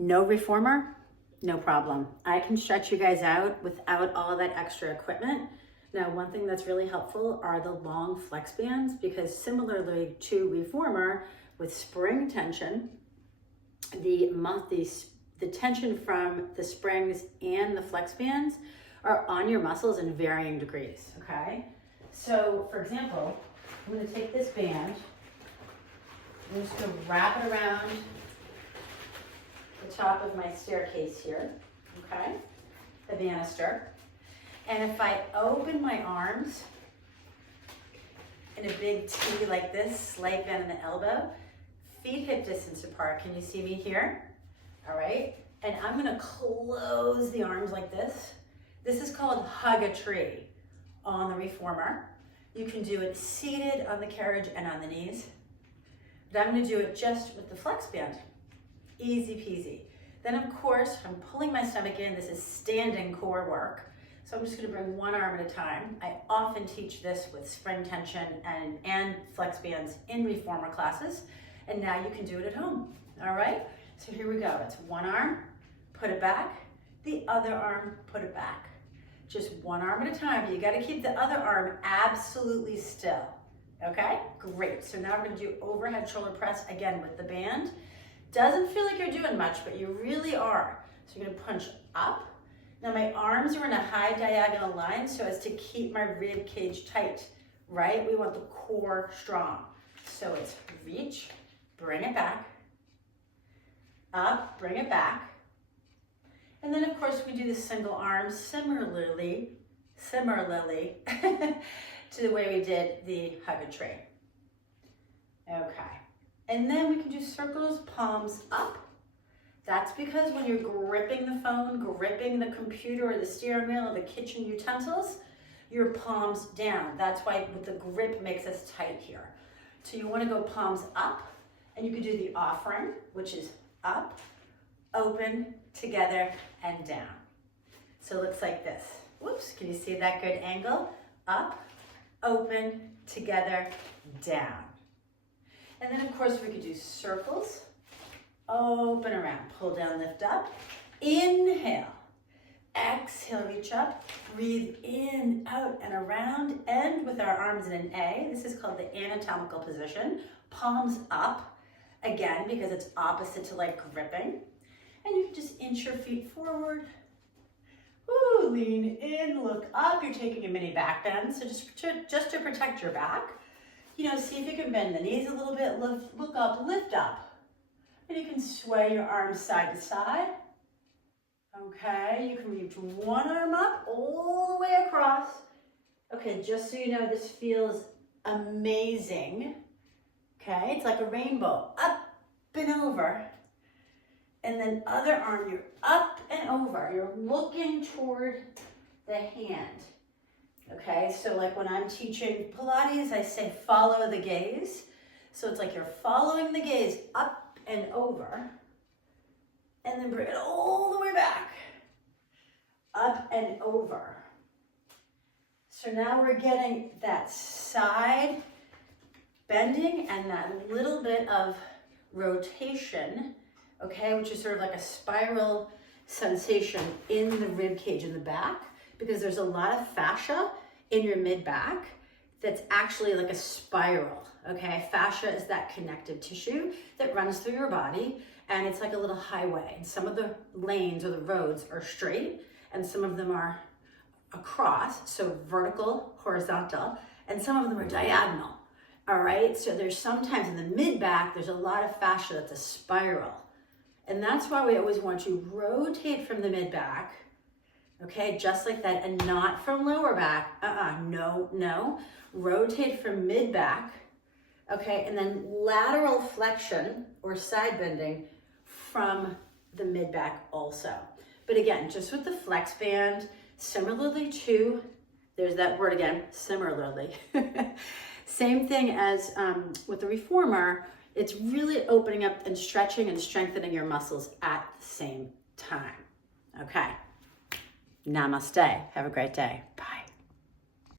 No reformer, no problem. I can stretch you guys out without all that extra equipment. Now, one thing that's really helpful are the long flex bands, because similarly to reformer, with spring tension, the tension from the springs and the flex bands are on your muscles in varying degrees, okay? So, for example, I'm gonna take this band, I'm just gonna wrap it around the top of my staircase here, okay? The banister. And if I open my arms in a big T like this, slight bend in the elbow, feet hip distance apart. Can you see me here? All right. And I'm gonna close the arms like this. This is called hug a tree on the reformer. You can do it seated on the carriage and on the knees. But I'm gonna do it just with the flex band. Easy peasy. Then of course, I'm pulling my stomach in. This is standing core work. So I'm just gonna bring one arm at a time. I often teach this with spring tension and flex bands in reformer classes. And now you can do it at home, all right? So here we go. It's one arm, put it back. The other arm, put it back. Just one arm at a time, but you gotta keep the other arm absolutely still, okay? Great, so now we're gonna do overhead shoulder press again with the band. Doesn't feel like you're doing much, but you really are. So you're gonna punch up. Now my arms are in a high diagonal line so as to keep my rib cage tight, right? We want the core strong. So it's reach, bring it back, up, bring it back. And then of course we do the single arm similarly to the way we did the hug a tree. Okay, and then we can do circles, palms up. That's because when you're gripping the phone, gripping the computer or the steering wheel or the kitchen utensils, your palms down. That's why the grip makes us tight here. So you want to go palms up, and you can do the offering, which is up, open, together, and down. So it looks like this. Whoops, can you see that good angle? Up, open, together, down. And then of course we could do circles, open around, pull down, lift up, inhale, exhale, reach up, breathe in, out, and around, end with our arms in an A. This is called the anatomical position. Palms up, again, because it's opposite to like gripping. And you can just inch your feet forward. Ooh, lean in, look up. You're taking a mini back bend, so just to protect your back. You know, see if you can bend the knees a little bit, look up, lift up. And you can sway your arms side to side. Okay, you can reach one arm up all the way across. Okay, just so you know, this feels amazing. Okay, it's like a rainbow, up and over. And then other arm, you're up and over. You're looking toward the hand. Okay, so like when I'm teaching Pilates, I say follow the gaze. So it's like you're following the gaze up and over, and then bring it all the way back, up and over. So now we're getting that side bending and that little bit of rotation, okay, which is sort of like a spiral sensation in the rib cage in the back, because there's a lot of fascia in your mid-back that's actually like a spiral, okay? Fascia is that connective tissue that runs through your body, and it's like a little highway. And some of the lanes or the roads are straight, and some of them are across, so vertical, horizontal, and some of them are diagonal, all right? So there's sometimes in the mid-back, there's a lot of fascia that's a spiral. And that's why we always want to rotate from the mid-back, okay, just like that, and not from lower back. No. Rotate from mid-back, okay, and then lateral flexion or side bending from the mid-back also. But again, just with the flex band, similarly to, there's that word again, similarly. Same thing as with the reformer, it's really opening up and stretching and strengthening your muscles at the same time. Okay. Namaste. Have a great day. Bye.